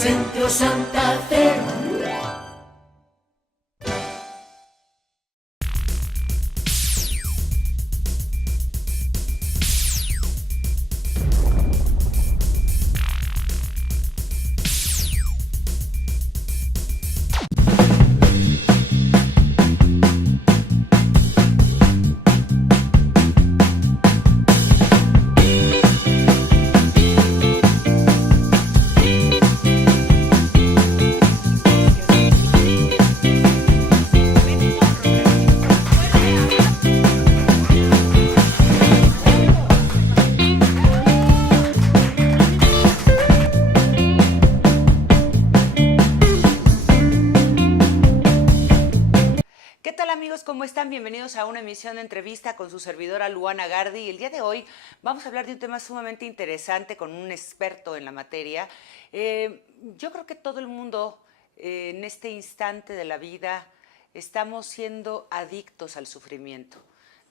Centro Santa Fe. ¿Qué tal, amigos? ¿Cómo están? Bienvenidos a una emisión de entrevista con su servidora Luana Gardi. Y el día de hoy vamos a hablar de un tema sumamente interesante con un experto en la materia. Yo creo que todo el mundo en este instante de la vida estamos siendo adictos al sufrimiento,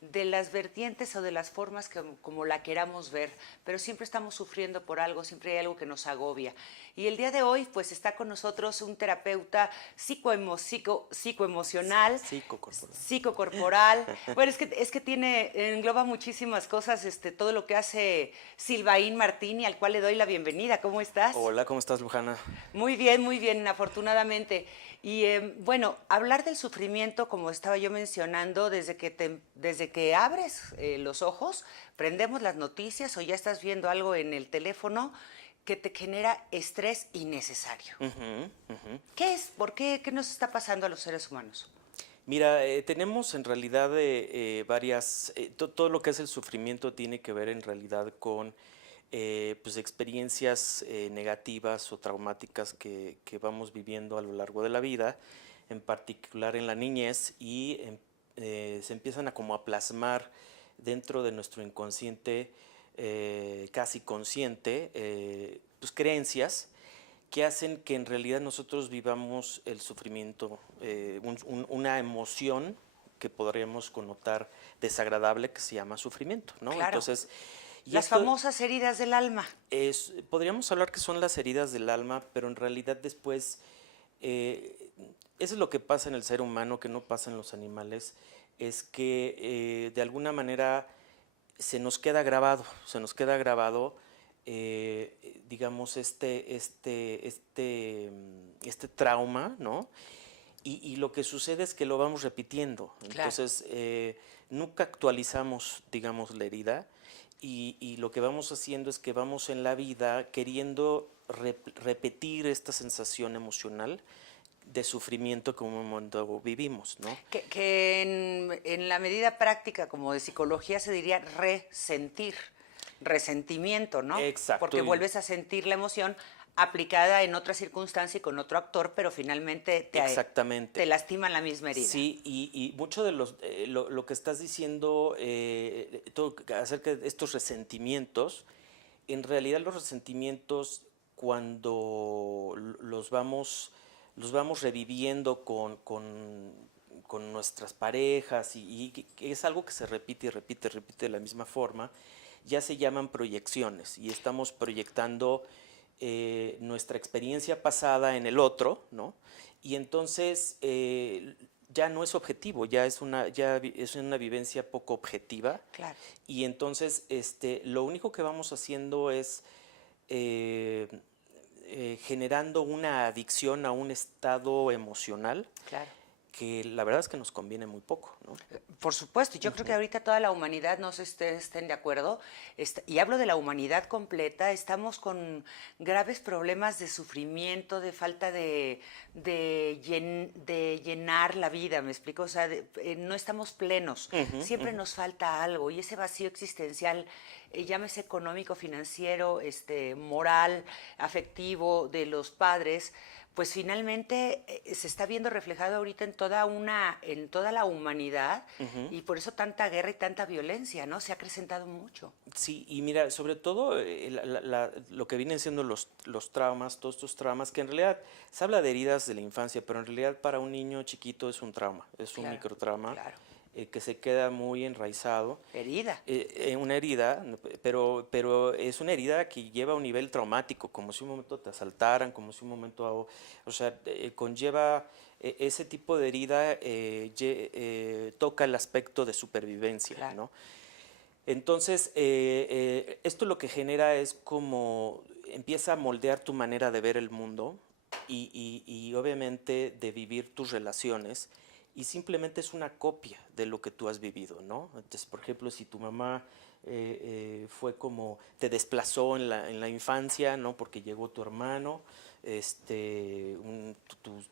de las vertientes o de las formas que, como la queramos ver, pero siempre estamos sufriendo por algo, siempre hay algo que nos agobia. Y el día de hoy, pues está con nosotros un terapeuta psicoemocional, psicocorporal. Bueno, es que engloba muchísimas cosas, todo lo que hace Silvaín Martini, al cual le doy la bienvenida. ¿Cómo estás? Hola, ¿cómo estás, Lujana? Muy bien, afortunadamente. Y bueno, hablar del sufrimiento, como estaba yo mencionando, desde que abres los ojos, prendemos las noticias o ya estás viendo algo en el teléfono que te genera estrés innecesario. ¿Qué es? ¿Por qué? ¿Qué nos está pasando a los seres humanos? Mira, tenemos en realidad varias, todo lo que es el sufrimiento tiene que ver en realidad con pues experiencias negativas o traumáticas que vamos viviendo a lo largo de la vida, en particular en la niñez, y se empiezan a como a plasmar dentro de nuestro inconsciente casi consciente, pues creencias que hacen que en realidad nosotros vivamos el sufrimiento, una emoción que podríamos connotar desagradable que se llama sufrimiento, ¿no? Claro. Entonces, las famosas heridas del alma. Podríamos hablar que son las heridas del alma, pero en realidad después, eso es lo que pasa en el ser humano, que no pasa en los animales, es que de alguna manera se nos queda grabado, digamos, este trauma, ¿no? Y lo que sucede es que lo vamos repitiendo. Claro. Entonces, nunca actualizamos, digamos, la herida, y lo que vamos haciendo es que vamos en la vida queriendo repetir esta sensación emocional de sufrimiento que en un momento vivimos, ¿no? Que en la medida práctica, como de psicología, se diría resentimiento, ¿no? Exacto. Porque vuelves a sentir la emoción aplicada en otra circunstancia y con otro actor, pero finalmente te lastiman la misma herida. Sí, y mucho de lo que estás diciendo todo acerca de estos resentimientos, en realidad los resentimientos, cuando los vamos reviviendo con nuestras parejas, y que es algo que se repite y repite de la misma forma, ya se llaman proyecciones, y estamos proyectando nuestra experiencia pasada en el otro, ¿no? Y entonces ya no es objetivo, ya es una vivencia poco objetiva. Claro. Y entonces lo único que vamos haciendo es generando una adicción a un estado emocional. Claro. Que la verdad es que nos conviene muy poco, ¿no? Por supuesto, yo creo que ahorita toda la humanidad, no sé si ustedes estén de acuerdo, y hablo de la humanidad completa, estamos con graves problemas de sufrimiento, de falta de llenar la vida, ¿me explico? O sea, no estamos plenos, siempre nos falta algo, y ese vacío existencial, llámese económico, financiero, moral, afectivo, de los padres, pues finalmente se está viendo reflejado ahorita en toda la humanidad, y por eso tanta guerra y tanta violencia, ¿no? Se ha acrecentado mucho. Sí, y mira, sobre todo lo que vienen siendo los traumas, todos estos traumas, que en realidad se habla de heridas de la infancia, pero en realidad para un niño chiquito es un trauma, es un microtrauma. Claro. que se queda muy enraizado. Herida. Una herida, pero es una herida que lleva a un nivel traumático, como si un momento te asaltaran, como si un momento, o sea, conlleva ese tipo de herida, toca el aspecto de supervivencia, Claro. ¿no? Entonces, esto lo que genera es como empieza a moldear tu manera de ver el mundo y obviamente de vivir tus relaciones y simplemente es una copia de lo que tú has vivido, ¿no? Entonces, por ejemplo, si tu mamá fue como, te desplazó en la infancia, ¿no? Porque llegó tu hermano,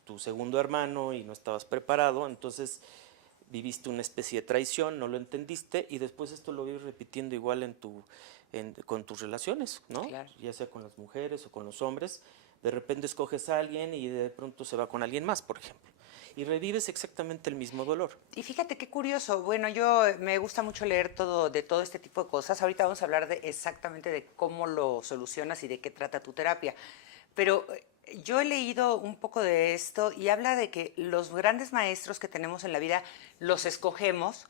tu segundo hermano y no estabas preparado, entonces viviste una especie de traición, no lo entendiste y después esto lo vives repitiendo igual con tus relaciones, ¿no? Claro. Ya sea con las mujeres o con los hombres, de repente escoges a alguien y de pronto se va con alguien más, por ejemplo, y revives exactamente el mismo dolor. Y fíjate qué curioso. Bueno, yo me gusta mucho leer de todo este tipo de cosas. Ahorita vamos a hablar exactamente de cómo lo solucionas y de qué trata tu terapia. Pero yo he leído un poco de esto y habla de que los grandes maestros que tenemos en la vida los escogemos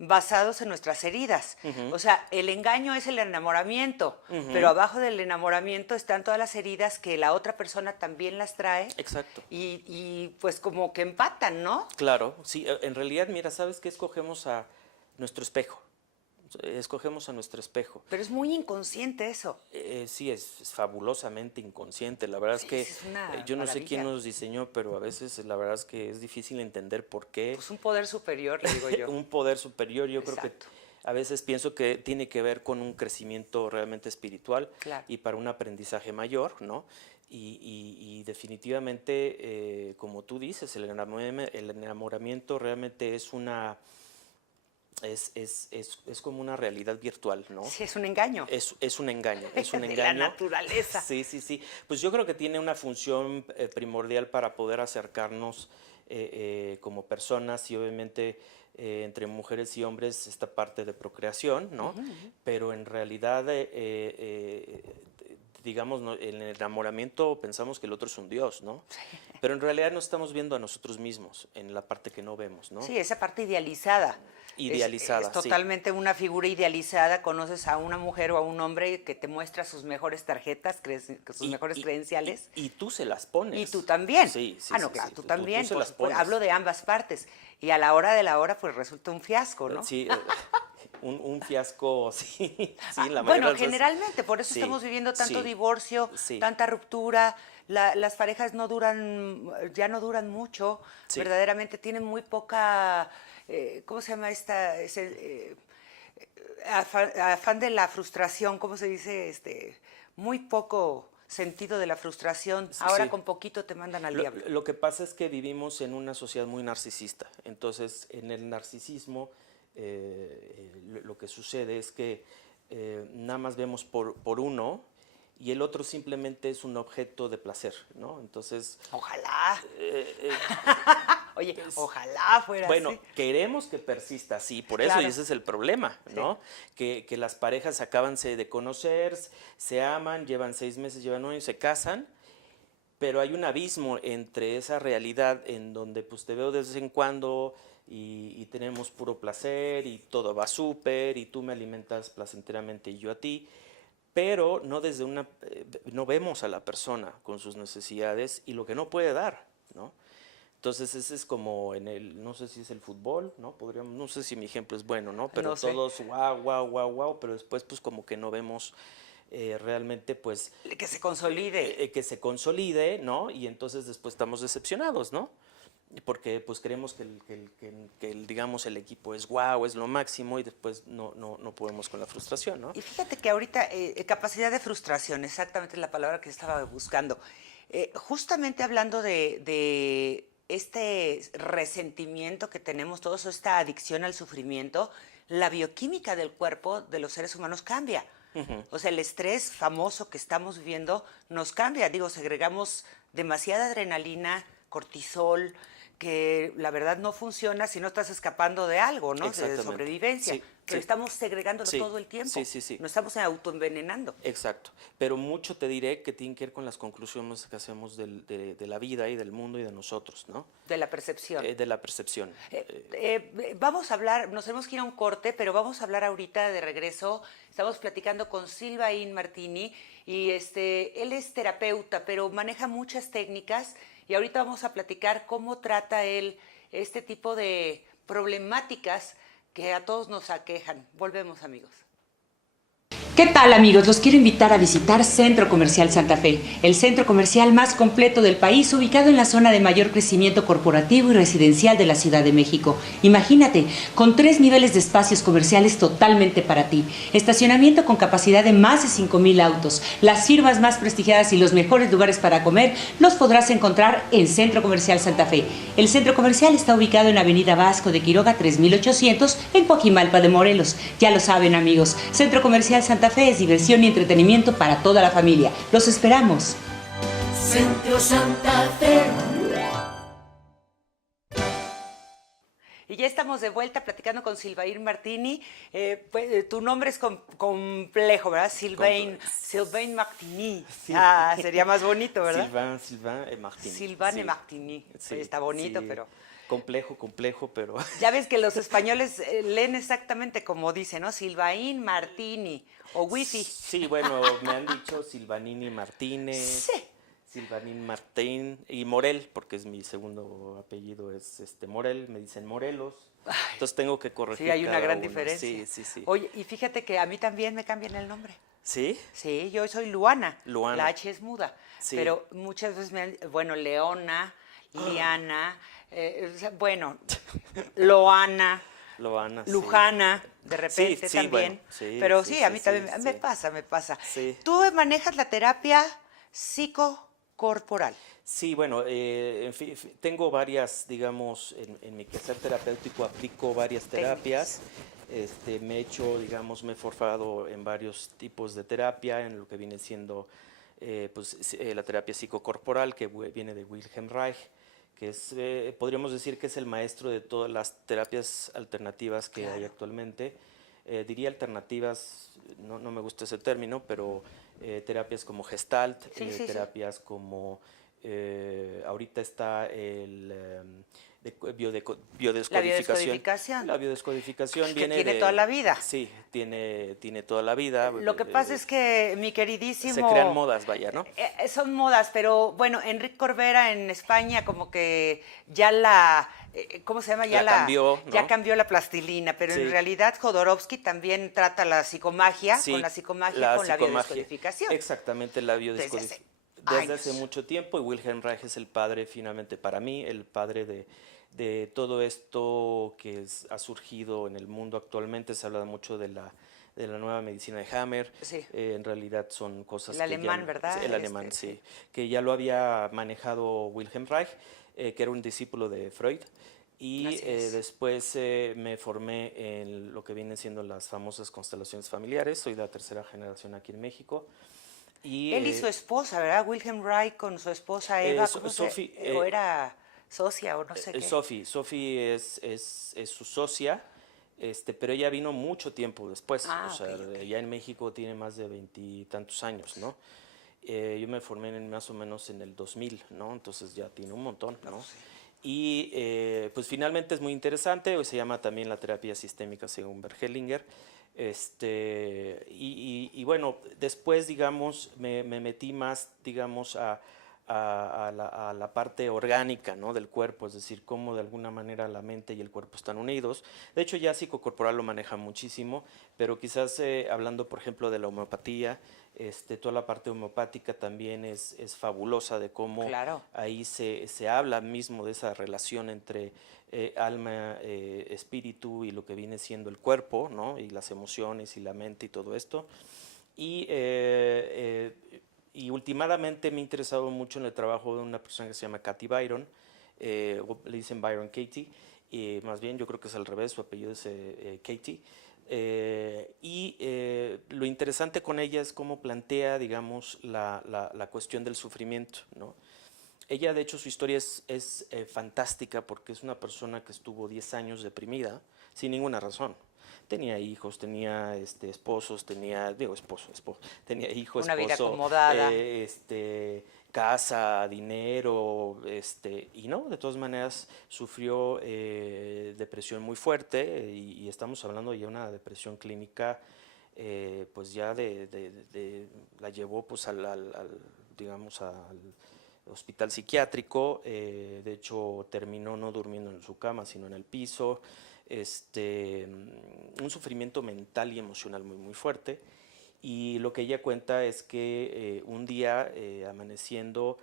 basados en nuestras heridas. O sea, el engaño es el enamoramiento, pero abajo del enamoramiento están todas las heridas que la otra persona también las trae. Exacto. Y pues como que empatan, ¿no? Claro, sí, en realidad, mira, ¿sabes qué? Escogemos a nuestro espejo. Escogemos a nuestro espejo. Pero es muy inconsciente eso. Sí, es fabulosamente inconsciente. La verdad es que Es una yo no sé quién maravilla. nos diseñó, pero a veces la verdad es que es difícil entender por qué. Pues un poder superior, le digo yo. Un poder superior, yo Exacto. creo que a veces pienso que tiene que ver con un crecimiento realmente espiritual Claro. y para un aprendizaje mayor, ¿no? Y definitivamente, como tú dices, el enamoramiento realmente es una... Es como una realidad virtual, ¿no? Sí, es un engaño. Es un engaño, es un De engaño. la naturaleza. Sí, sí, sí. Pues yo creo que tiene una función primordial para poder acercarnos como personas y obviamente entre mujeres y hombres esta parte de procreación, ¿no? Pero en realidad, digamos, ¿no? En el enamoramiento pensamos que el otro es un dios, ¿no? Pero en realidad no estamos viendo a nosotros mismos en la parte que no vemos, ¿no? Sí, esa parte idealizada. Idealizada, Es totalmente una figura idealizada. Conoces a una mujer o a un hombre que te muestra sus mejores tarjetas, sus mejores credenciales. Y tú se las pones. Y tú también. Sí, sí. Ah, no, sí, claro, sí. tú también. Tú se Pues, las pones. hablo de ambas partes. Y a la hora de la hora, pues resulta un fiasco, ¿no? Sí, un fiasco, sí, sí, la mayoría Bueno, de las veces. generalmente, por eso Sí, estamos viviendo tanto sí, divorcio, sí. tanta ruptura. Las parejas ya no duran mucho, Sí. verdaderamente tienen muy poca, ¿cómo se llama esta? Afán de la frustración, ¿cómo se dice? Muy poco sentido de la frustración. Ahora Sí. con poquito te mandan al Lo, diablo. lo que pasa es que vivimos en una sociedad muy narcisista. Entonces, en el narcisismo, lo que sucede es que nada más vemos por uno y el otro simplemente es un objeto de placer, ¿no? Entonces, Ojalá. eh, Oye, ojalá fuera bueno, así. queremos que persista así, por eso, Claro. y ese es el problema, ¿no? Que las parejas acaban de conocer, se aman, llevan 6 meses, llevan 1 año, se casan, pero hay un abismo entre esa realidad en donde pues te veo de vez en cuando y tenemos puro placer y todo va súper y tú me alimentas placenteramente y yo a ti, pero no desde no vemos a la persona con sus necesidades y lo que no puede dar, ¿no? Entonces ese es como no sé si es el fútbol, ¿no? No sé si mi ejemplo es bueno, ¿no? Pero No sé. todos, wow, wow, wow, wow, pero después pues como que no vemos realmente pues Que se consolide. que se consolide, ¿no? Y entonces después estamos decepcionados, ¿no? Porque pues creemos digamos, el equipo es wow, es lo máximo y después no podemos con la frustración, ¿no? Y fíjate que ahorita, capacidad de frustración, exactamente es la palabra que estaba buscando. Justamente hablando de este resentimiento que tenemos todos, o esta adicción al sufrimiento, la bioquímica del cuerpo de los seres humanos cambia. O sea, el estrés famoso que estamos viviendo nos cambia. Digo, segregamos demasiada adrenalina, cortisol, que la verdad no funciona si no estás escapando de algo, ¿no? De Exactamente. sobrevivencia. Sí. pero estamos segregándolo Sí, todo el tiempo. sí, sí, sí. Nos estamos autoenvenenando. Exacto, pero mucho te diré que tiene que ver con las conclusiones que hacemos de la vida y del mundo y de nosotros, ¿no? De la percepción. De la percepción. Vamos a hablar, nos tenemos que ir a un corte, pero vamos a hablar ahorita de regreso. Estamos platicando con Silvain Martini y él es terapeuta, pero maneja muchas técnicas y ahorita vamos a platicar cómo trata él este tipo de problemáticas que a todos nos aquejan. Volvemos, amigos. ¿Qué tal, amigos? Los quiero invitar a visitar Centro Comercial Santa Fe, el centro comercial más completo del país, ubicado en la zona de mayor crecimiento corporativo y residencial de la Ciudad de México. Imagínate, con 3 niveles de espacios comerciales totalmente para ti, estacionamiento con capacidad de más de 5,000 autos, las firmas más prestigiadas y los mejores lugares para comer los podrás encontrar en Centro Comercial Santa Fe. El centro comercial está ubicado en Avenida Vasco de Quiroga 3800 en Coajimalpa de Morelos. Ya lo saben, amigos, Centro Comercial Santa Fe es diversión y entretenimiento para toda la familia. Los esperamos. Centro Santa Fe. Y ya estamos de vuelta platicando con Silvain Martini. Tu nombre es complejo, ¿verdad? Silvain Martini. Sí. Sería más bonito, ¿verdad? Sylvain Martini. Silvain Sí. Martini. Sí, Oye, está bonito, sí. pero... Complejo, pero... Ya ves que los españoles leen exactamente como dicen, ¿no? Silvain Martini o Wifi. Sí, bueno, me han dicho Silvanini Martínez. Sí. Silvanín Martín y Morel, porque es mi segundo apellido, es Morel, me dicen Morelos. Entonces tengo que corregir. Sí, hay una cada gran uno. diferencia. Sí. Oye, y fíjate que a mí también me cambian el nombre. ¿Sí? Sí, yo soy Luana. Luana. La H es muda. Sí. Pero muchas veces bueno, Leona, Liana, Loana, Loana, sí. Lujana, de repente Sí, también. bueno, sí, pero sí, sí, a sí, mí sí, también me sí. pasa. Sí. Tú manejas la terapia psicocorporal. Sí, bueno, en fin, tengo varias, digamos, en mi quehacer terapéutico aplico varias terapias. Me he hecho, digamos, me he forjado en varios tipos de terapia, en lo que viene siendo la terapia psicocorporal, que viene de Wilhelm Reich, que es, podríamos decir que es el maestro de todas las terapias alternativas que hay actualmente. Diría alternativas, no me gusta ese término, pero terapias como Gestalt, terapias como ahorita está el biodescodificación. La biodescodificación Que viene tiene toda la vida. Sí, tiene toda la vida. Lo que pasa es que mi queridísimo... Se crean modas, vaya, ¿no? Son modas, pero bueno, Enrique Corbera en España como que ya ¿cómo se llama? Ya cambió, ¿no? Ya cambió la plastilina, pero en realidad Jodorowsky también trata la psicomagia, con la biodescodificación. Exactamente, la biodescodificación. Desde hace mucho tiempo, y Wilhelm Reich es el padre, finalmente para mí, el padre de todo esto que ha surgido en el mundo actualmente. Se habla mucho de la nueva medicina de Hammer. Sí. En realidad son cosas el alemán, ¿verdad? El alemán, sí. Que ya lo había manejado Wilhelm Reich, que era un discípulo de Freud. Y después me formé en lo que vienen siendo las famosas constelaciones familiares. Soy de la 3ª generación aquí en México. Él y su esposa, ¿verdad? Wilhelm Reich con su esposa Eva, o era socia o no sé qué. Sophie es su socia, pero ella vino mucho tiempo después. Ya en México tiene más de 20 y tantos años, ¿no? Yo me formé más o menos en el 2000, ¿no? Entonces ya tiene un montón, ¿no? Sí. Y pues finalmente es muy interesante, hoy se llama también la terapia sistémica según Bert Hellinger. Y bueno, después, digamos, me metí más, digamos, a la parte orgánica, ¿no?, del cuerpo, es decir, cómo de alguna manera la mente y el cuerpo están unidos. De hecho, ya psicocorporal lo maneja muchísimo, pero quizás hablando, por ejemplo, de la homeopatía, toda la parte homeopática también es fabulosa, de cómo ahí se habla mismo de esa relación entre alma, espíritu y lo que viene siendo el cuerpo, ¿no?, y las emociones y la mente y todo esto. Y últimamente me he interesado mucho en el trabajo de una persona que se llama Katy Byron, le dicen Byron Katie, más bien yo creo que es al revés, su apellido es Katie. Lo interesante con ella es cómo plantea, digamos, la cuestión del sufrimiento, ¿no? Ella, de hecho, su historia es fantástica porque es una persona que estuvo 10 años deprimida sin ninguna razón. tenía hijos, tenía esposos, tenía hijo, Una vida esposo, acomodada. casa, dinero, y no, de todas maneras sufrió depresión muy fuerte y estamos hablando ya de una depresión clínica, pues ya la llevó pues digamos al hospital psiquiátrico, de hecho terminó no durmiendo en su cama sino en el piso, un sufrimiento mental y emocional muy muy fuerte. Y lo que ella cuenta es que un día amaneciendo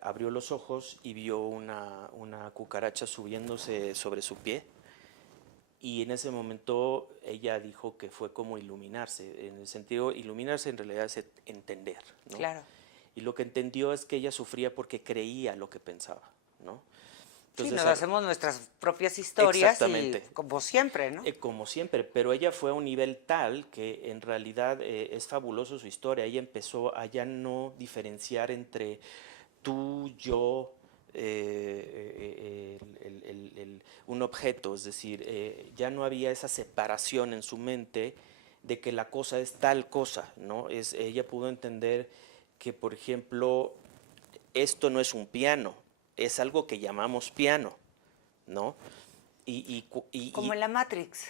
abrió los ojos y vio una cucaracha subiéndose sobre su pie, y en ese momento ella dijo que fue como iluminarse. En el sentido, iluminarse en realidad es entender, ¿no? Claro. Y lo que entendió es que ella sufría porque creía lo que pensaba, ¿no? Sí, Entonces, nos hacemos nuestras propias historias y exactamente. como siempre, ¿no? Como siempre, pero ella fue a un nivel tal que en realidad es fabuloso su historia. Ella empezó a ya no diferenciar entre tú, yo, un objeto, es decir, ya no había esa separación en su mente de que la cosa es tal cosa, ¿no? Ella pudo entender que, por ejemplo, esto no es un piano, es algo que llamamos piano, ¿no? Como en la Matrix,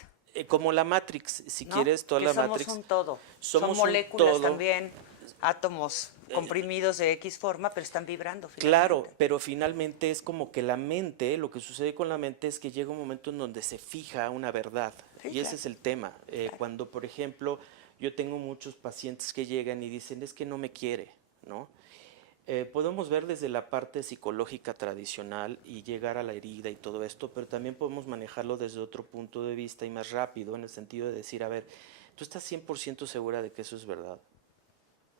Como la Matrix, si ¿no? quieres, toda Que la somos Matrix, un todo. Son somos un moléculas todo. también, átomos comprimidos de X forma, pero están vibrando Claro, finalmente. pero finalmente es como que la mente, lo que sucede con la mente es que llega un momento en donde se fija una verdad. Sí, Y ese claro. es el tema. Claro. Cuando, por ejemplo, yo tengo muchos pacientes que llegan y dicen, es que no me quiere, ¿no? Podemos ver desde la parte psicológica tradicional y llegar a la herida y todo esto, pero también podemos manejarlo desde otro punto de vista y más rápido, en el sentido de decir, a ver, ¿tú estás 100% segura de que eso es verdad?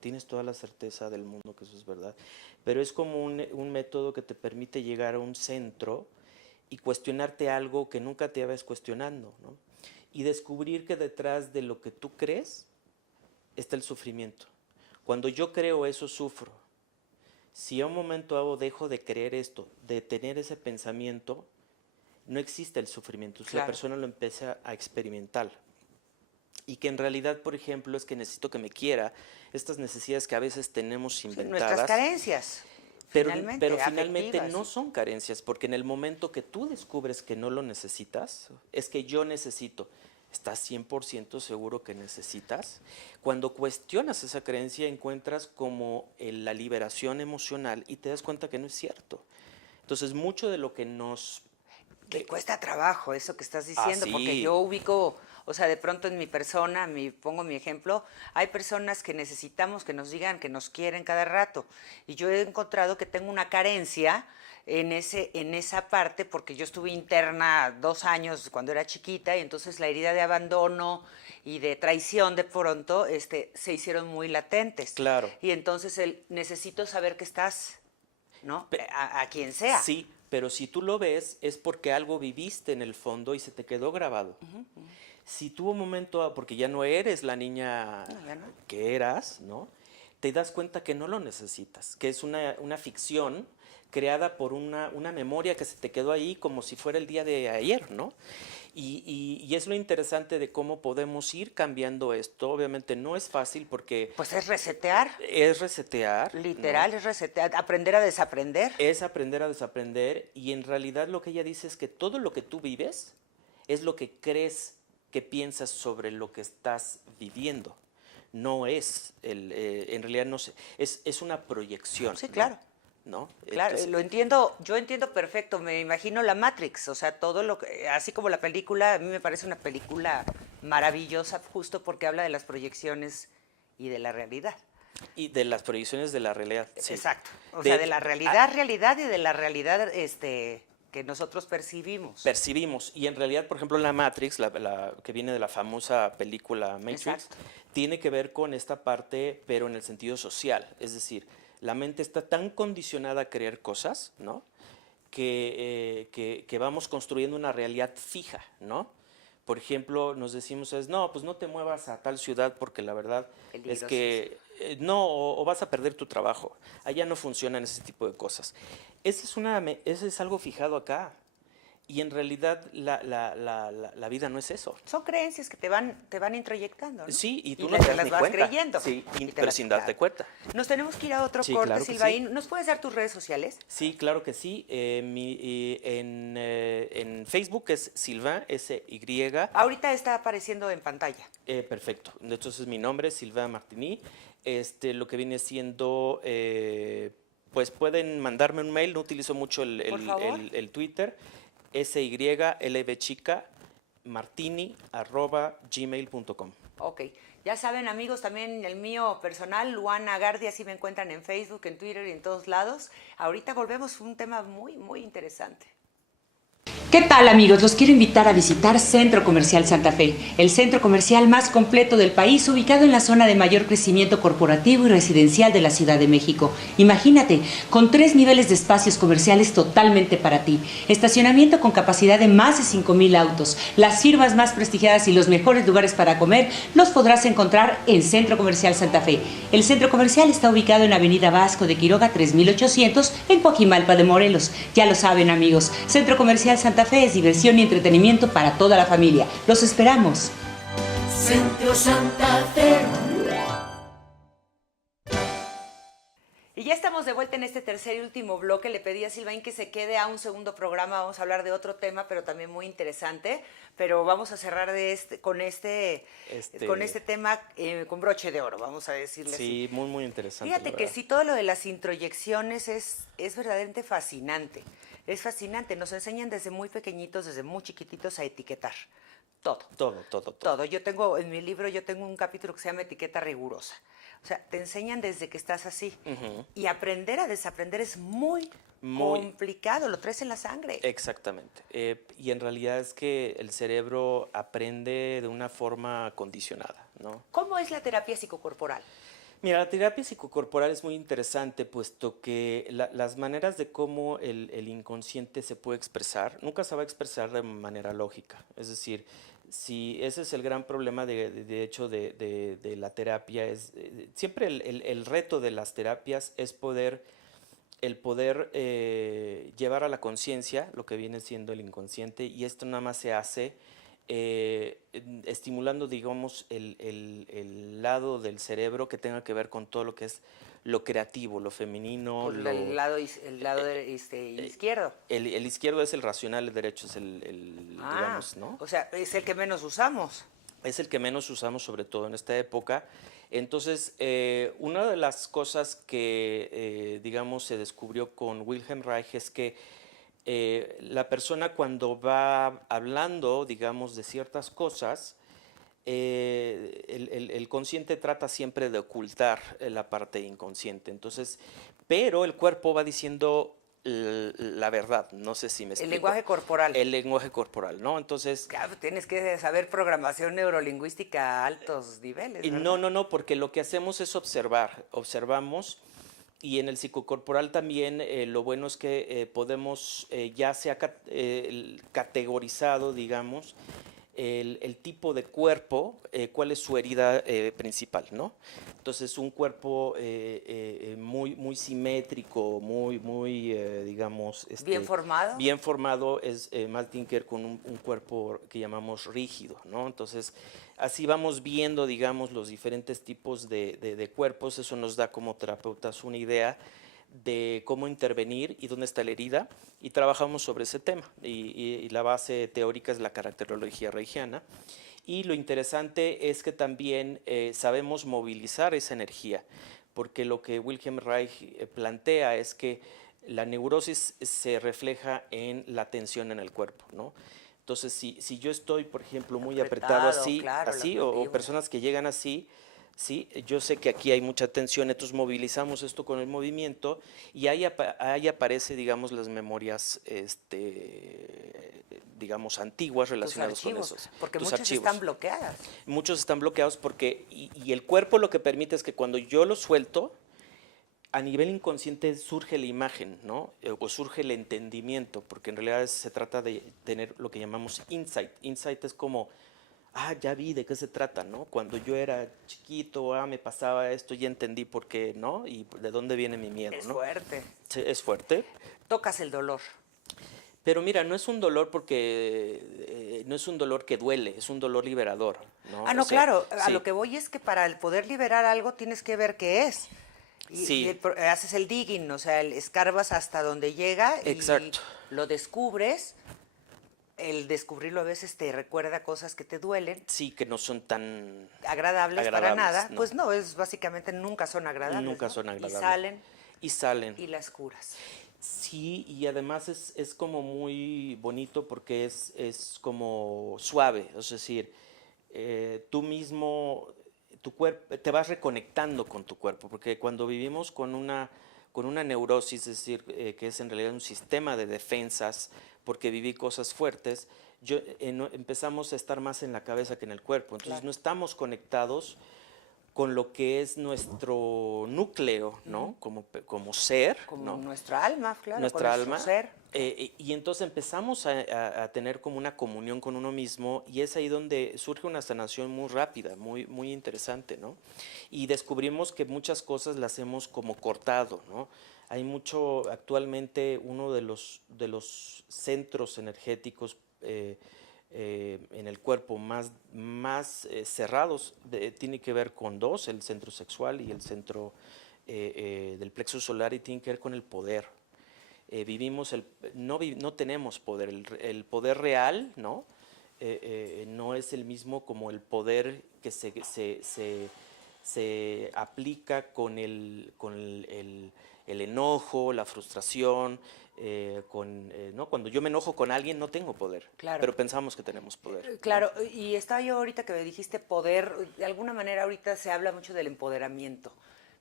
Tienes toda la certeza del mundo que eso es verdad, pero es como un método que te permite llegar a un centro y cuestionarte algo que nunca te habías cuestionando, ¿no? Y descubrir que detrás de lo que tú crees está el sufrimiento. Cuando yo creo eso, sufro. Si a un momento dado dejo de creer esto, de tener ese pensamiento, no existe el sufrimiento. Entonces la Claro. persona lo empieza a experimentar. Y que en realidad, por ejemplo, es que necesito que me quiera, estas necesidades que a veces tenemos Sí, nuestras inventadas, carencias, pero finalmente, finalmente afectivas. no son carencias, porque en el momento que tú descubres que no lo necesitas, es que yo necesito, ¿estás 100% seguro que necesitas? Cuando cuestionas esa creencia, encuentras como la liberación emocional y te das cuenta que no es cierto. Entonces, mucho de lo que nos... Que cuesta trabajo eso que estás Ah, diciendo, porque sí, yo ubico, o sea, de pronto en mi persona, pongo mi ejemplo, hay personas que necesitamos que nos digan que nos quieren cada rato. Y yo he encontrado que tengo una carencia en esa parte, porque yo estuve interna 2 años cuando era chiquita, y entonces la herida de abandono y de traición de pronto se hicieron muy latentes. claro. Y entonces necesito saber que estás, ¿no? A quien sea. Sí, pero si tú lo ves es porque algo viviste en el fondo y se te quedó grabado. Si tuvo un momento, porque ya no eres la niña No, ya no. que eras, ¿no? Te das cuenta que no lo necesitas, que es una ficción creada por una memoria que se te quedó ahí como si fuera el día de ayer, ¿no? Y es lo interesante de cómo podemos ir cambiando esto. Obviamente no es fácil porque Pues es resetear, es resetear, ¿no? literal, es resetear, aprender a desaprender. Es aprender a desaprender, y en realidad lo que ella dice es que todo lo que tú vives es lo que crees que piensas sobre lo que estás viviendo. No es, en realidad no sé, es una proyección. Sí, ¿no? claro. ¿No? Claro, Entonces, lo entiendo, yo entiendo perfecto, me imagino la Matrix, o sea, todo lo que, así como la película, a mí me parece una película maravillosa justo porque habla de las proyecciones y de la realidad. y de las proyecciones de la realidad. Sí. Exacto. O De sea, de hecho, la realidad y de la realidad que nosotros percibimos. percibimos. Y en realidad, por ejemplo, la Matrix, la que viene de la famosa película Matrix, Exacto. tiene que ver con esta parte, pero en el sentido social. Es decir, la mente está tan condicionada a creer cosas, ¿no? Que vamos construyendo una realidad fija, ¿no? Por ejemplo, nos decimos, no, pues no te muevas a tal ciudad porque la verdad es que no, o vas a perder tu trabajo. Allá no funcionan ese tipo de cosas. Ese es algo fijado acá. Y en realidad la vida no es eso. Son creencias que te van introyectando, ¿no? Sí, y tú y no te te das las ni vas cuenta. creyendo. Sí, y te pero las- sin darte cuenta. Nos tenemos que ir a otro Sí, corte, claro que Silvaín. sí. ¿Nos puedes dar tus redes sociales? Sí, claro que sí. En Facebook es Sylvain, SY. Ahorita está apareciendo en pantalla. Perfecto. Entonces mi nombre es Sylvain Martini. Lo que viene siendo, pues pueden mandarme un mail. No utilizo mucho Por favor. el Twitter. SYLB chica martini@gmail.com. Ok. Ya saben, amigos, también el mío personal, Luana Gardi, así me encuentran en Facebook, en Twitter y en todos lados. Ahorita volvemos a un tema muy, muy interesante. ¿Qué tal, amigos? Los quiero invitar a visitar Centro Comercial Santa Fe, el centro comercial más completo del país, ubicado en la zona de mayor crecimiento corporativo y residencial de la Ciudad de México. Imagínate, con 3 niveles de espacios comerciales totalmente para ti, estacionamiento con capacidad de más de 5,000 autos, las firmas más prestigiadas y los mejores lugares para comer los podrás encontrar en Centro Comercial Santa Fe. El centro comercial está ubicado en Avenida Vasco de Quiroga 3800 en Coajimalpa de Morelos. Ya lo saben, amigos, Centro Comercial Santa Fe es diversión y entretenimiento para toda la familia. Los esperamos. Centro Santa Fe. Y ya estamos de vuelta en este tercer y último bloque. Le pedí a Silvaín que se quede a un segundo programa. Vamos a hablar de otro tema, pero también muy interesante. Pero vamos a cerrar con este tema con broche de oro, vamos a decirle así. Sí, muy, muy interesante. Fíjate que sí, todo lo de las introyecciones es verdaderamente fascinante. Es fascinante. Nos enseñan desde muy pequeñitos, desde muy chiquititos a etiquetar. Todo. Todo. Yo tengo, en mi libro, un capítulo que se llama Etiqueta Rigurosa. O sea, te enseñan desde que estás así. Y aprender a desaprender es muy complicado, lo traes en la sangre. Exactamente. Y en realidad es que el cerebro aprende de una forma condicionada, ¿no? ¿Cómo es la terapia psicocorporal? Mira, la terapia psicocorporal es muy interesante, puesto que las maneras de cómo el inconsciente se puede expresar, nunca se va a expresar de manera lógica. Es decir, si ese es el gran problema de hecho de la terapia, siempre el reto de las terapias es el poder llevar a la conciencia lo que viene siendo el inconsciente, y esto nada más se hace estimulando, digamos, el lado del cerebro que tenga que ver con todo lo que es lo creativo, lo femenino. Pues el lado izquierdo. El izquierdo es el racional, el derecho es digamos, ¿no? O sea, es el que menos usamos. Es el que menos usamos, sobre todo en esta época. Entonces, una de las cosas que, digamos, se descubrió con Wilhelm Reich es que la persona, cuando va hablando, digamos, de ciertas cosas, el consciente trata siempre de ocultar la parte inconsciente. Entonces, pero el cuerpo va diciendo la verdad. No sé si me explico. El lenguaje corporal. El lenguaje corporal, ¿no? Entonces, claro, tienes que saber programación neurolingüística a altos niveles, ¿verdad? No, porque lo que hacemos es observamos. Y en el psicocorporal también lo bueno es que podemos, ya sea categorizado, digamos, el tipo de cuerpo, cuál es su herida principal, ¿no? Entonces, un cuerpo muy simétrico, digamos... ¿bien formado? Bien formado es más bien que con un cuerpo que llamamos rígido, ¿no? Entonces, así vamos viendo, digamos, los diferentes tipos de cuerpos. Eso nos da como terapeutas una idea de cómo intervenir y dónde está la herida, y trabajamos sobre ese tema. Y la base teórica es la caracterología reichiana. Y lo interesante es que también sabemos movilizar esa energía, porque lo que Wilhelm Reich plantea es que la neurosis se refleja en la tensión en el cuerpo, ¿no? Entonces, si yo estoy, por ejemplo, muy apretado así, claro, o personas que llegan así, ¿sí? Yo sé que aquí hay mucha tensión, entonces movilizamos esto con el movimiento, y ahí aparece, digamos, las memorias, digamos, antiguas relacionadas con esos. Porque tus muchas archivos. están bloqueadas. Muchos están bloqueados porque, y el cuerpo lo que permite es que cuando yo lo suelto, a nivel inconsciente surge la imagen, ¿no? O surge el entendimiento, porque en realidad se trata de tener lo que llamamos insight. Insight es como, ya vi de qué se trata, ¿no? Cuando yo era chiquito, me pasaba esto, ya entendí por qué, ¿no? Y de dónde viene mi miedo, ¿no? Es fuerte. Sí, es fuerte. Tocas el dolor. Pero mira, no es un dolor porque no es un dolor que duele, es un dolor liberador, ¿no? Ah, no, O sea, claro, a sí, lo que voy es que para el poder liberar algo tienes que ver qué es. sí, Haces el digging, o sea, escarbas hasta donde llega y exacto. lo descubres. El descubrirlo a veces te recuerda cosas que te duelen, Sí, que no son tan agradables para agradables, nada. ¿no? Pues no, es básicamente nunca son agradables, Nunca ¿no? son Y agradables. salen Y salen. y las curas. Sí, y además es como muy bonito porque es como suave, es decir, tú mismo, tu cuerpo, te vas reconectando con tu cuerpo, porque cuando vivimos con una neurosis, es decir, que es en realidad un sistema de defensas, porque viví cosas fuertes, empezamos a estar más en la cabeza que en el cuerpo, entonces Claro. no estamos conectados con lo que es nuestro núcleo, ¿no? Como ser, Como ¿no? nuestra alma, claro, con Nuestra nuestro alma. ser. Y entonces empezamos a tener como una comunión con uno mismo y es ahí donde surge una sanación muy rápida, muy interesante, ¿no? Y descubrimos que muchas cosas las hemos como cortado, ¿no? Hay mucho, actualmente uno de los centros energéticos en el cuerpo más cerrados tiene que ver con dos, el centro sexual y el centro del plexo solar y tiene que ver con el poder. No tenemos poder, el poder real, ¿no? No es el mismo como el poder que se aplica con el enojo, la frustración, ¿no? Cuando yo me enojo con alguien no tengo poder, Claro. pero pensamos que tenemos poder, ¿no? Claro, y estaba yo ahorita que me dijiste poder, de alguna manera ahorita se habla mucho del empoderamiento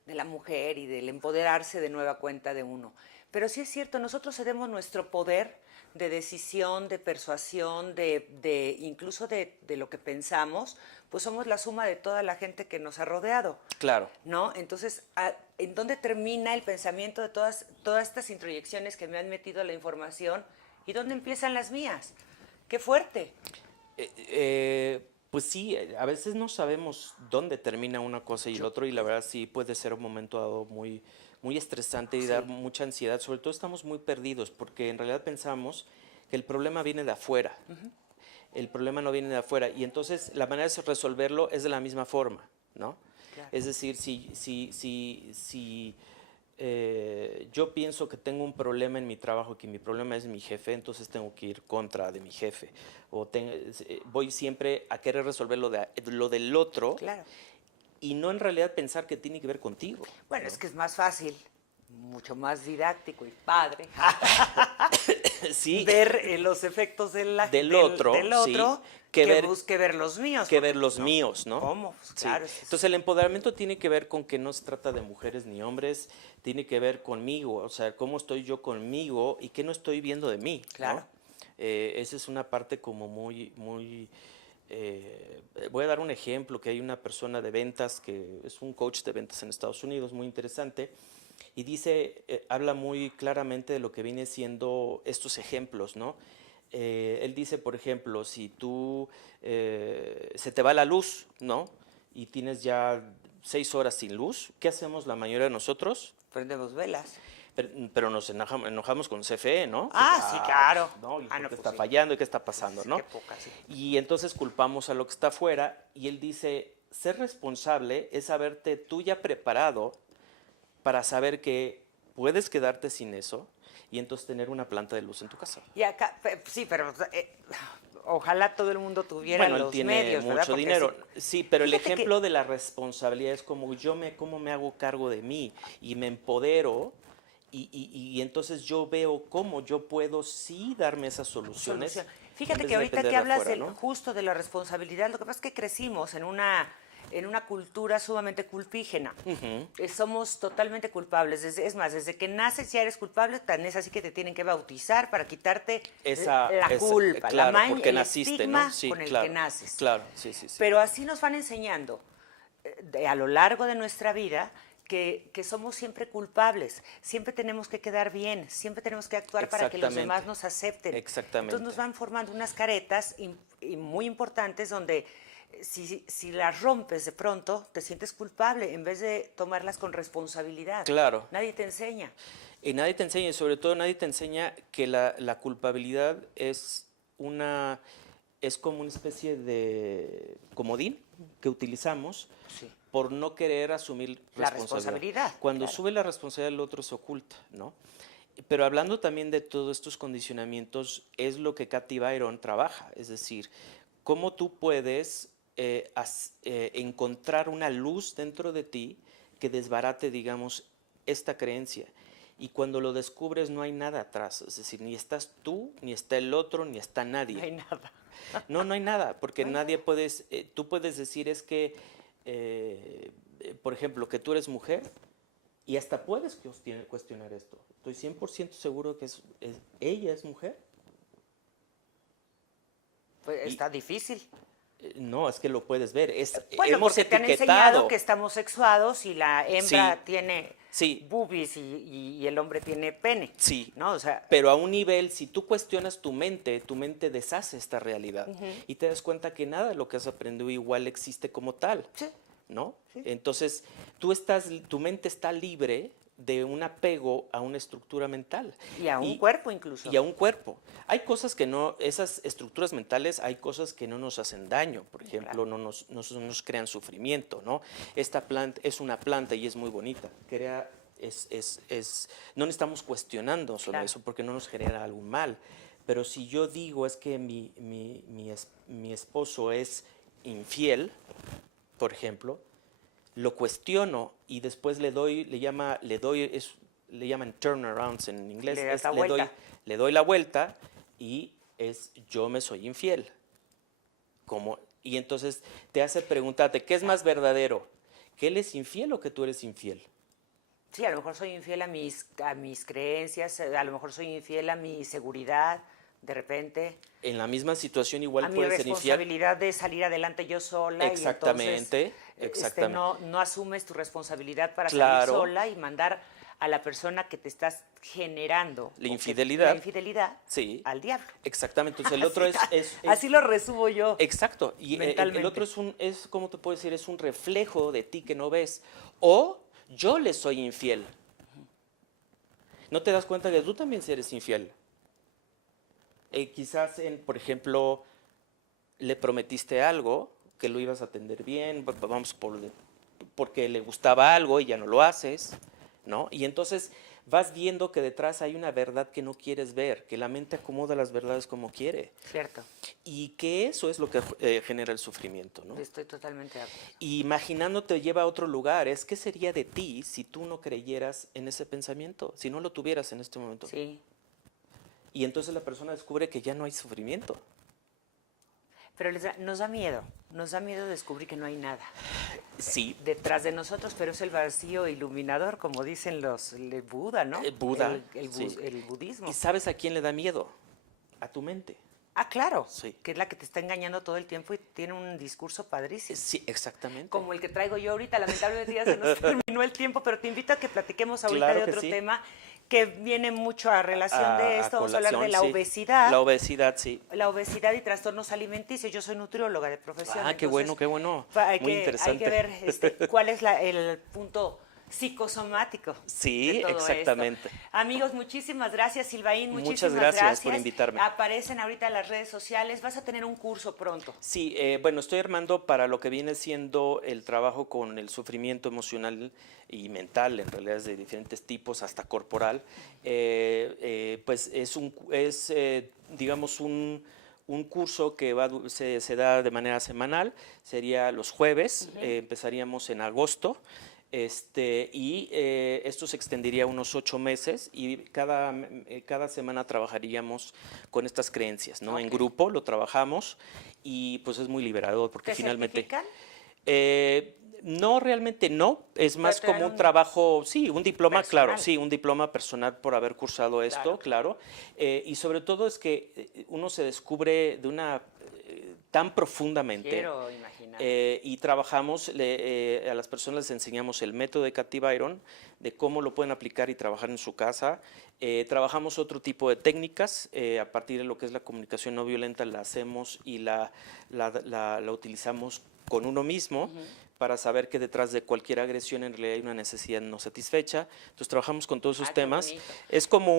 de la mujer y del empoderarse de nueva cuenta de uno. Pero sí es cierto, nosotros cedemos nuestro poder de decisión, de persuasión, incluso de lo que pensamos, pues somos la suma de toda la gente que nos ha rodeado. Claro. ¿No? Entonces, ¿en dónde termina el pensamiento de todas estas introyecciones que me han metido a la información y dónde empiezan las mías? ¡Qué fuerte! Pues sí, a veces no sabemos dónde termina una cosa y el otro y la verdad sí puede ser un momento dado muy estresante y dar mucha ansiedad. Sobre todo estamos muy perdidos porque en realidad pensamos que el problema viene de afuera. El problema no viene de afuera y entonces la manera de resolverlo es de la misma forma, ¿no? Claro. Es decir, si yo pienso que tengo un problema en mi trabajo, que mi problema es mi jefe, entonces tengo que ir contra de mi jefe. Voy siempre a querer resolver lo del otro Claro. y no en realidad pensar que tiene que ver contigo. Bueno, ¿no? es que es más fácil, mucho más didáctico y padre Sí, ver los efectos del otro, sí, que que ver los míos. que porque, ver los míos, ¿no? ¿Cómo? Pues, Sí. claro. Entonces el empoderamiento tiene que ver con que no se trata de mujeres ni hombres, tiene que ver conmigo, o sea, cómo estoy yo conmigo y qué no estoy viendo de mí, ¿no? Claro. Esa es una parte como voy a dar un ejemplo, que hay una persona de ventas que es un coach de ventas en Estados Unidos, muy interesante, y dice, habla muy claramente de lo que viene siendo estos ejemplos, ¿no? Él dice, por ejemplo, si tú se te va la luz, ¿no? Y tienes ya 6 horas sin luz, ¿qué hacemos la mayoría de nosotros? Prendemos velas. Pero nos enojamos con CFE, ¿no? Sí, claro. ¿No? ¿Y por qué pues está sí. fallando y qué está pasando, Sí, no? qué poca, sí. Y entonces culpamos a lo que está afuera y él dice, ser responsable es haberte tú ya preparado para saber que puedes quedarte sin eso y entonces tener una planta de luz en tu casa. Y acá, sí, pero ojalá todo el mundo tuviera Bueno, él los tiene medios, ¿verdad? mucho Porque dinero, sí, pero el Fíjate que- ejemplo de la responsabilidad es como cómo me hago cargo de mí y me empodero y entonces yo veo cómo yo puedo sí darme esas soluciones. Solución. en Fíjate vez que de ahorita depender que de hablas afuera, ¿no? justo de la responsabilidad, lo que pasa es que crecimos en una cultura sumamente culpígena. Somos totalmente culpables. Es más, desde que naces ya eres culpable, tan es así que te tienen que bautizar para quitarte la culpa, claro, la porque el naciste, estigma ¿no? Sí, con el claro, que naces. claro, sí. Pero así nos van enseñando a lo largo de nuestra vida que somos siempre culpables, siempre tenemos que quedar bien, siempre tenemos que actuar para que los Exactamente. demás nos acepten. Exactamente. Entonces nos van formando unas caretas y muy importantes donde si las rompes de pronto, te sientes culpable en vez de tomarlas con responsabilidad. Claro. Nadie te enseña. Nadie te enseña, y sobre todo nadie te enseña que la culpabilidad es como una especie de comodín que utilizamos Sí. por no querer asumir La responsabilidad. responsabilidad, Cuando claro. sube la responsabilidad, el otro se oculta, ¿no? Pero hablando también de todos estos condicionamientos, es lo que Katy Byron trabaja, es decir, cómo tú puedes encontrar una luz dentro de ti que desbarate, digamos, esta creencia. Y cuando lo descubres no hay nada atrás, es decir, ni estás tú, ni está el otro, ni está No nadie. hay nada. No, no hay nada, porque No hay nadie puedes, tú puedes decir es que, por ejemplo, que tú eres mujer y hasta puedes cuestionar esto. Estoy 100% seguro que ella es mujer. Pues Y- está difícil. No, es que lo puedes ver. Bueno, Hemos porque te han enseñado etiquetado. que estamos sexuados y la hembra Sí, tiene sí, boobies y el hombre tiene pene. sí. ¿No? O sea, Pero a un nivel, si tú cuestionas tu mente deshace esta realidad y te das cuenta que nada de lo que has aprendido igual existe como tal, sí. ¿no? Sí. Entonces, tu mente está libre de un apego a una estructura mental. Y a un cuerpo incluso. Y a un cuerpo. Hay cosas que no, esas estructuras mentales, hay cosas que no nos hacen daño. Por ejemplo, Claro. no nos crean sufrimiento, ¿no? Esta planta es una planta y es muy bonita. No estamos cuestionando sobre Claro. eso porque no nos genera algún mal. Pero si yo digo es que mi esposo es infiel, por ejemplo, lo cuestiono y después le llaman turnarounds en inglés, Le das la vuelta. le doy la vuelta y yo me soy infiel. Y entonces te hace preguntarte, ¿qué es más verdadero? ¿Que él es infiel o que tú eres infiel? Sí, a lo mejor soy infiel a mis creencias, a lo mejor soy infiel a mi seguridad, de repente, En la misma situación igual a mi puedes ser infiel. responsabilidad de salir adelante yo sola. Exactamente, Y entonces, exactamente. no asumes tu responsabilidad para Claro. salir sola y mandar a la persona que te estás generando La o infidelidad. la infidelidad Sí. al diablo. Exactamente. Entonces el otro Así lo resumo yo. Exacto. Y el mentalmente. otro ¿cómo te puedo decir? Es un reflejo de ti que no ves. O yo le soy infiel. ¿No te das cuenta que tú también eres infiel? Quizás, por ejemplo, le prometiste algo, que lo ibas a atender bien, porque le gustaba algo y ya no lo haces, ¿no? Y entonces vas viendo que detrás hay una verdad que no quieres ver, que la mente acomoda las verdades como quiere. Cierto, Y que eso es lo que genera el sufrimiento, ¿no? estoy totalmente de acuerdo. Y imaginando te lleva a otro lugar. ¿Qué sería de ti si tú no creyeras en ese pensamiento? Si no lo tuvieras en este momento. Sí, Y entonces la persona descubre que ya no hay sufrimiento. pero nos da miedo descubrir que no hay nada Sí, detrás de nosotros, pero es el vacío iluminador, como dicen el Buda, ¿no? Buda. El Sí. budismo. ¿Y sabes a quién le da miedo? A tu mente. Ah, claro, Sí. que es la que te está engañando todo el tiempo y tiene un discurso padrísimo. Sí, exactamente. Como el que traigo yo ahorita, lamentablemente ya se nos terminó el tiempo, pero te invito a que platiquemos ahorita Claro de que otro sí. tema que viene mucho a relación de esto. Vamos a hablar de colación, la sí. obesidad. La obesidad, sí. La obesidad y trastornos alimenticios. Yo soy nutrióloga de profesión. Ah, qué bueno, qué bueno. Hay Muy que interesante. ver cuál es el punto psicosomático. Sí, de todo exactamente. esto. Amigos, muchísimas gracias, Silvaín. Muchas Muchísimas gracias por invitarme. Aparecen ahorita en las redes sociales. Vas a tener un curso pronto. Sí, bueno, estoy armando para lo que viene siendo el trabajo con el sufrimiento emocional y mental, en realidad es de diferentes tipos, hasta corporal. Pues digamos, un curso que se da de manera semanal, sería los jueves, empezaríamos en agosto. Esto se extendería unos 8 meses y cada semana trabajaríamos con estas creencias, ¿no? En grupo lo trabajamos y pues es muy liberador porque ¿Te finalmente... certifican? No, realmente no, es más te dan como un un trabajo, sí, un diploma, personal. claro, sí, un diploma personal por haber cursado esto, claro. Y sobre todo es que uno se descubre de una tan profundamente. Quiero imaginar. Y trabajamos, a las personas les enseñamos el método de Katy Byron, de cómo lo pueden aplicar y trabajar en su casa. Trabajamos otro tipo de técnicas, a partir de lo que es la comunicación no violenta, la hacemos y la utilizamos con uno mismo para saber que detrás de cualquier agresión en realidad hay una necesidad no satisfecha. Entonces trabajamos con todos esos Qué temas. bonito. Es como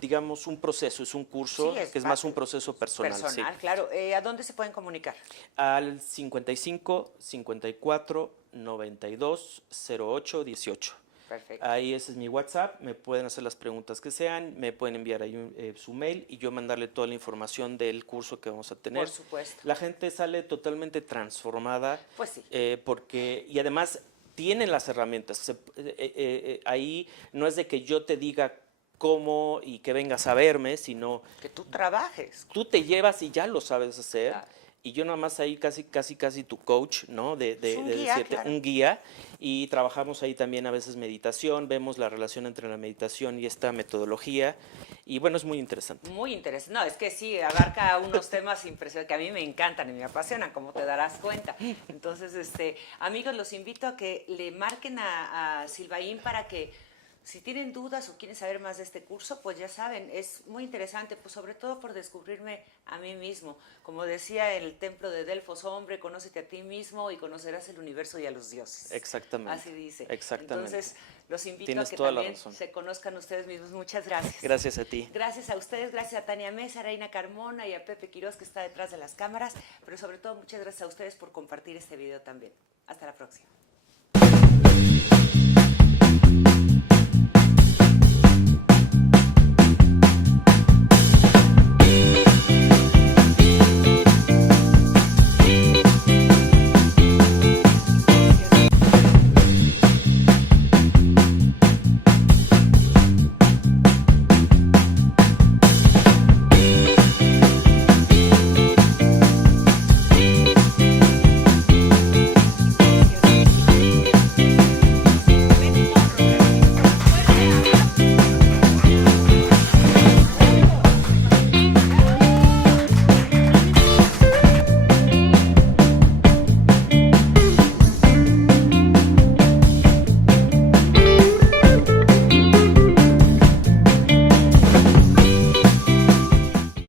digamos, un proceso, es un curso Sí, que es más un proceso personal. Sí. Claro. ¿A dónde se pueden comunicar? Al 55 54 92 08 18. Perfecto. Ahí ese es mi WhatsApp, me pueden hacer las preguntas que sean, me pueden enviar ahí su mail y yo mandarle toda la información del curso que vamos a tener. Por supuesto. La gente sale totalmente transformada. Pues sí. Y además tienen las herramientas. Ahí no es de que yo te diga cómo y que vengas a verme, sino Que tú trabajes. tú te llevas y ya lo sabes hacer. Claro. Y yo nada más ahí casi tu coach, ¿no? Es un guía, decirte, claro. un guía. Y trabajamos ahí también a veces meditación, vemos la relación entre la meditación y esta metodología. Y bueno, es muy interesante. Muy interesante. No, es que sí, abarca unos temas impresionantes que a mí me encantan y me apasionan, como te darás cuenta. Entonces, amigos, los invito a que le marquen a Silvaín para que, si tienen dudas o quieren saber más de este curso, pues ya saben, es muy interesante, pues sobre todo por descubrirme a mí mismo. Como decía el templo de Delfos, hombre, conócete a ti mismo y conocerás el universo y a los dioses. Exactamente. Así dice. Exactamente. Entonces, los invito Tienes a que toda la también razón. se conozcan ustedes mismos. Muchas gracias. Gracias a ti. Gracias a ustedes, gracias a Tania Mesa, a Reina Carmona y a Pepe Quiroz, que está detrás de las cámaras, pero sobre todo muchas gracias a ustedes por compartir este video también. Hasta la próxima.